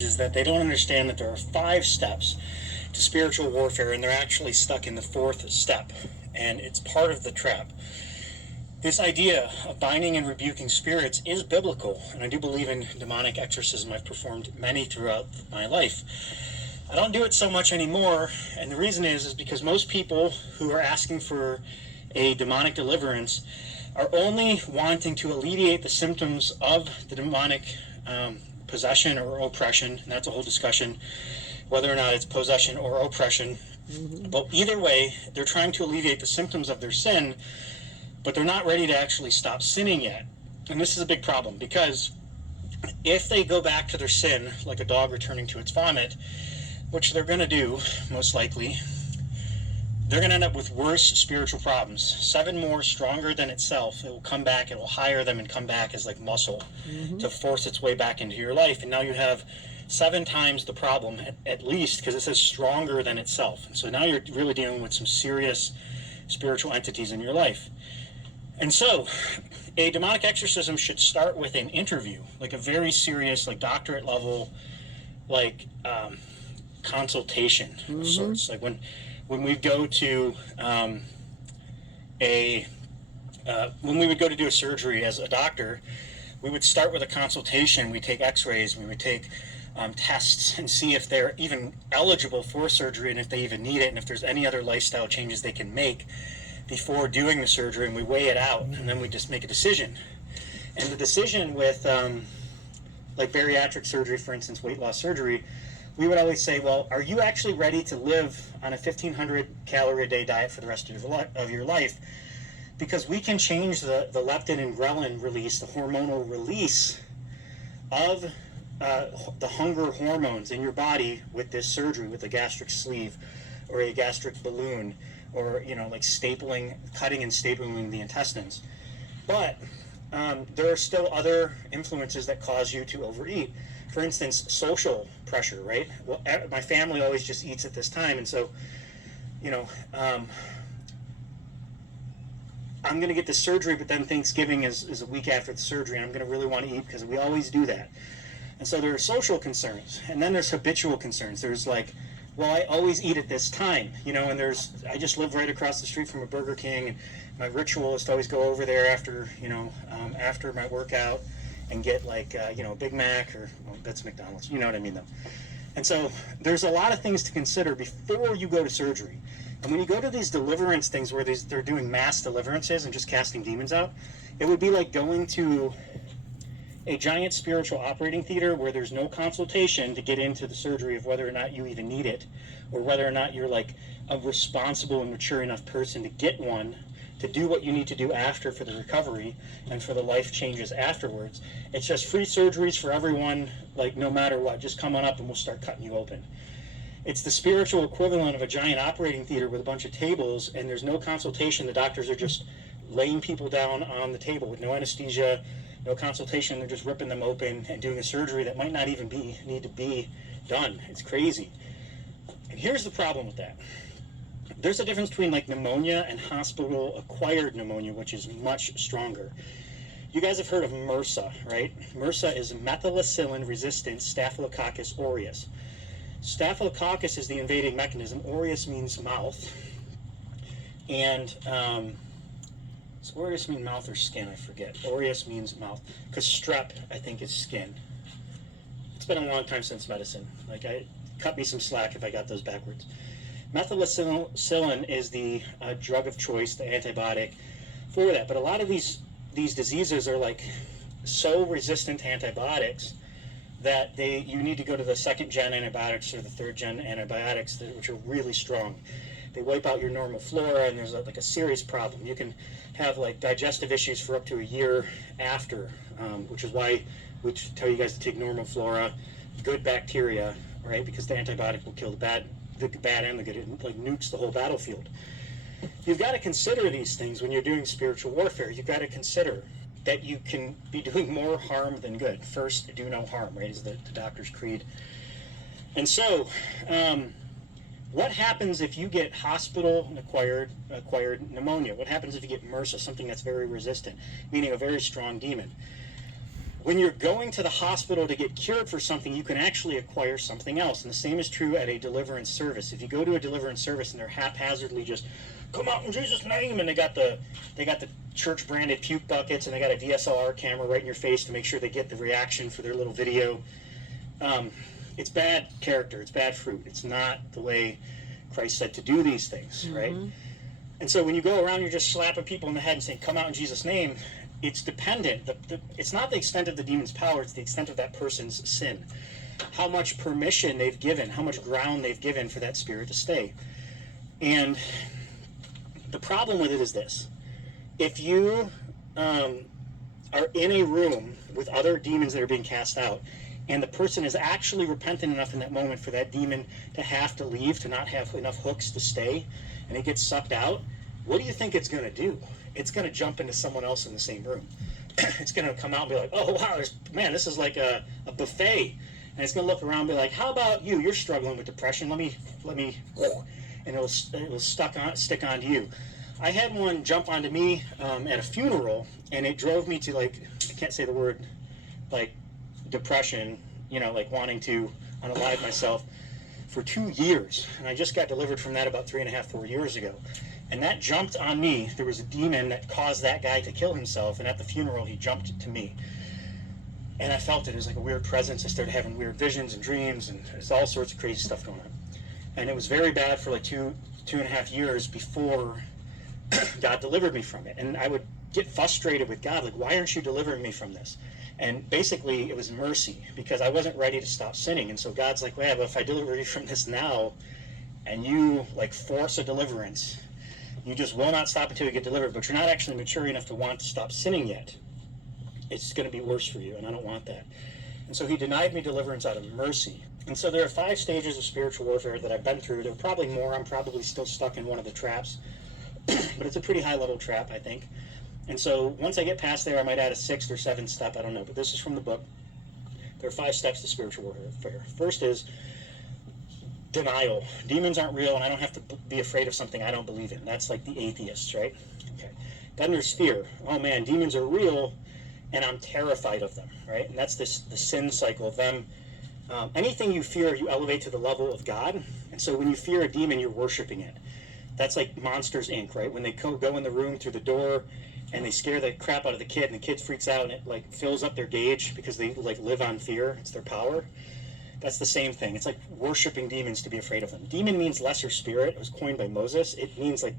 is that they don't understand that there are 5 steps to spiritual warfare, and they're actually stuck in the 4th step, and it's part of the trap. This idea of binding and rebuking spirits is biblical, and I do believe in demonic exorcism. I've performed many throughout my life. I don't do it so much anymore, and the reason is because most people who are asking for a demonic deliverance are only wanting to alleviate the symptoms of the demonic possession or oppression, and that's a whole discussion, whether or not it's possession or oppression. But either way, they're trying to alleviate the symptoms of their sin, but they're not ready to actually stop sinning yet. And this is a big problem, because if they go back to their sin, like a dog returning to its vomit, which they're going to do, most likely, they're going to end up with worse spiritual problems. 7 more stronger than itself. It will come back, it will hire them and come back as like muscle to force its way back into your life. And now you have 7 times the problem, at least, because it says stronger than itself. And so now you're really dealing with some serious spiritual entities in your life. And so a demonic exorcism should start with an interview, like a very serious, like doctorate level, like consultation of sorts. Like when we go to when we would go to do a surgery as a doctor, we would start with a consultation. We take x-rays, we would take tests and see if they're even eligible for surgery and if they even need it, and if there's any other lifestyle changes they can make before doing the surgery, and we weigh it out, and then we just make a decision. And the decision with like bariatric surgery, for instance, weight loss surgery, we would always say, well, are you actually ready to live on a 1,500 calorie a day diet for the rest of your life? Because we can change the leptin and ghrelin release, the hormonal release of the hunger hormones in your body with this surgery, with a gastric sleeve or a gastric balloon, or, you know, like cutting and stapling the intestines. But there are still other influences that cause you to overeat. For instance, social pressure, right? Well, my family always just eats at this time, and so, you know, I'm going to get the surgery, but then Thanksgiving is a week after the surgery, and I'm going to really want to eat because we always do that. And so there are social concerns, and then there's habitual concerns. There's like, well, I always eat at this time, you know, and I just live right across the street from a Burger King, and my ritual is to always go over there after, you know, after my workout and get like, you know, a Big Mac, or, well, that's McDonald's, you know what I mean though. And so there's a lot of things to consider before you go to surgery. And when you go to these deliverance things where they're doing mass deliverances and just casting demons out, it would be like going to a giant spiritual operating theater where there's no consultation to get into the surgery of whether or not you even need it, or whether or not you're like a responsible and mature enough person to get one, to do what you need to do after for the recovery and for the life changes afterwards. It's just free surgeries for everyone, like no matter what. Just come on up and we'll start cutting you open. It's the spiritual equivalent of a giant operating theater with a bunch of tables, and there's no consultation. The doctors are just laying people down on the table with no anesthesia, no consultation. They're just ripping them open and doing a surgery that might not even need to be done. It's crazy. And here's the problem with that. There's a difference between like pneumonia and hospital-acquired pneumonia, which is much stronger. You guys have heard of MRSA, right? MRSA is methicillin-resistant Staphylococcus aureus. Staphylococcus is the invading mechanism. Aureus means mouth. And does aureus mean mouth or skin? I forget. Aureus means mouth. Because strep, I think, is skin. It's been a long time since medicine. Like, cut me some slack if I got those backwards. Methicillin is the drug of choice, the antibiotic for that. But a lot of these diseases are like so resistant to antibiotics that you need to go to the 2nd-gen antibiotics or the 3rd-gen antibiotics, which are really strong. They wipe out your normal flora, and there's like a serious problem. You can have like digestive issues for up to a year after, which is why we tell you guys to take normal flora, good bacteria, right? Because the antibiotic will kill the bad and the good. It like nukes the whole battlefield. You've got to consider these things when you're doing spiritual warfare. You've got to consider that you can be doing more harm than good. First, do no harm, right, is the doctor's creed. And so, what happens if you get hospital-acquired pneumonia? What happens if you get MRSA, something that's very resistant, meaning a very strong demon? when you're going to the hospital to get cured for something, you can actually acquire something else. And the same is true at a deliverance service. If you go to a deliverance service and they're haphazardly just, come out in Jesus' name, and they got the church branded puke buckets, and they got a DSLR camera right in your face to make sure they get the reaction for their little video. It's bad character. It's bad fruit. It's not the way Christ said to do these things, right? And so when you go around, you're just slapping people in the head and saying, come out in Jesus' name. It's dependent. It's not the extent of the demon's power, it's the extent of that person's sin. How much permission they've given, how much ground they've given for that spirit to stay. And the problem with it is this. If you are in a room with other demons that are being cast out, and the person is actually repentant enough in that moment for that demon to have to leave, to not have enough hooks to stay, and it gets sucked out, what do you think it's going to do? It's going to jump into someone else in the same room. It's going to come out and be like, oh, wow, this is like a buffet. And it's going to look around and be like, how about you? You're struggling with depression. Let me, and it'll stick onto you. I had one jump onto me at a funeral, and it drove me to, like, I can't say the word, like, depression, like wanting to unalive myself for 2 years. And I just got delivered from that about 3.5, 4 years ago. And that jumped on me. There was a demon that caused that guy to kill himself, and at the funeral he jumped to me. And I felt it. It was like a weird presence. I started having weird visions and dreams, and there's all sorts of crazy stuff going on. And it was very bad for like 2.5 years before God delivered me from it. And I would get frustrated with God, like, why aren't you delivering me from this? And basically it was mercy, because I wasn't ready to stop sinning. And so God's like, well, if I deliver you from this now, and you like force a deliverance, you just will not stop until you get delivered, but you're not actually mature enough to want to stop sinning yet. It's going to be worse for you, and I don't want that. And so he denied me deliverance out of mercy. And so there are 5 stages of spiritual warfare that I've been through. There are probably more. I'm probably still stuck in one of the traps, but it's a pretty high-level trap, I think. And so once I get past there, I might add a 6th or 7th step. I don't know, but this is from the book. There are 5 steps to spiritual warfare. First is denial. Demons aren't real, and I don't have to be afraid of something I don't believe in. That's like the atheists, right? Okay. Then there's fear. Oh man, demons are real, and I'm terrified of them, right? And that's the sin cycle of them. Anything you fear, you elevate to the level of God. And so when you fear a demon, you're worshiping it. That's like Monsters, Inc., right? When they go in the room through the door, and they scare the crap out of the kid, and the kid freaks out, and it like fills up their gauge because they like live on fear. It's their power. That's the same thing. It's like worshiping demons to be afraid of them. Demon means lesser spirit. It was coined by Moses. It means like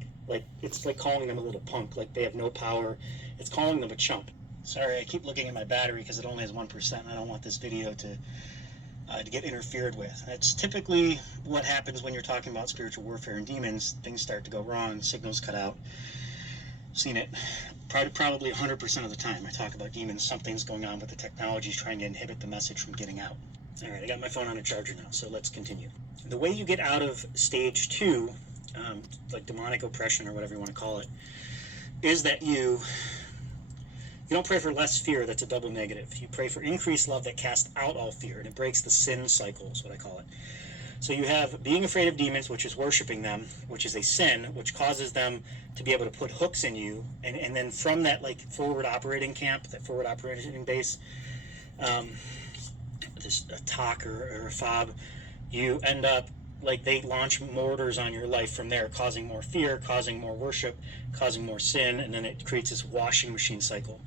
it's like calling them a little punk, like they have no power. It's calling them a chump. Sorry, I keep looking at my battery because it only has 1%. And I don't want this video to get interfered with. That's typically what happens when you're talking about spiritual warfare and demons. Things start to go wrong. Signals cut out. Seen it probably 100% of the time. I talk about demons. Something's going on with the technology trying to inhibit the message from getting out. All right, I got my phone on a charger now, so let's continue. The way you get out of stage 2, like demonic oppression or whatever you want to call it, is that you don't pray for less fear. That's a double negative. You pray for increased love that casts out all fear, and it breaks the sin cycle is what I call it. So you have being afraid of demons, which is worshiping them, which is a sin, which causes them to be able to put hooks in you, and then from that like forward operating camp, that forward operating base, a talk or a fob, you end up like they launch mortars on your life from there, causing more fear, causing more worship, causing more sin, and then it creates this washing machine cycle.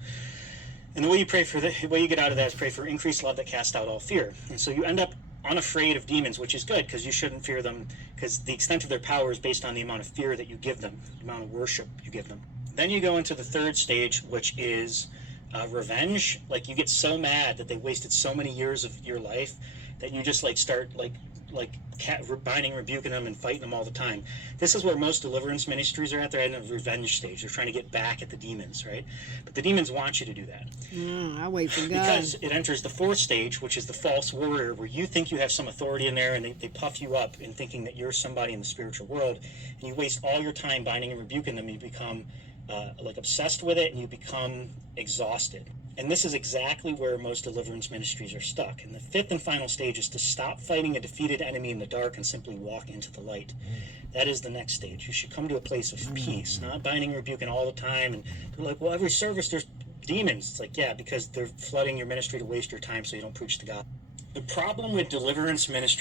And the way you get out of that is pray for increased love that casts out all fear. And so you end up unafraid of demons, which is good because you shouldn't fear them, because the extent of their power is based on the amount of fear that you give them, the amount of worship you give them. Then you go into the 3rd stage, which is revenge. Like you get so mad that they wasted so many years of your life that you just like start binding, rebuking them, and fighting them all the time. This is where most deliverance ministries are at. They're at a revenge stage. They're trying to get back at the demons, right? But the demons want you to do that. I wait for God. Because it enters the 4th stage, which is the false warrior, where you think you have some authority in there, and they puff you up in thinking that you're somebody in the spiritual world, and you waste all your time binding and rebuking them. You become like obsessed with it, and you become exhausted. And this is exactly where most deliverance ministries are stuck. And the 5th and final stage is to stop fighting a defeated enemy in the dark and simply walk into the light. That is the next stage. You should come to a place of peace, not binding and rebuking all the time. And they're like, well, every service there's demons. It's like, yeah, because they're flooding your ministry to waste your time so you don't preach the gospel. The problem with deliverance ministry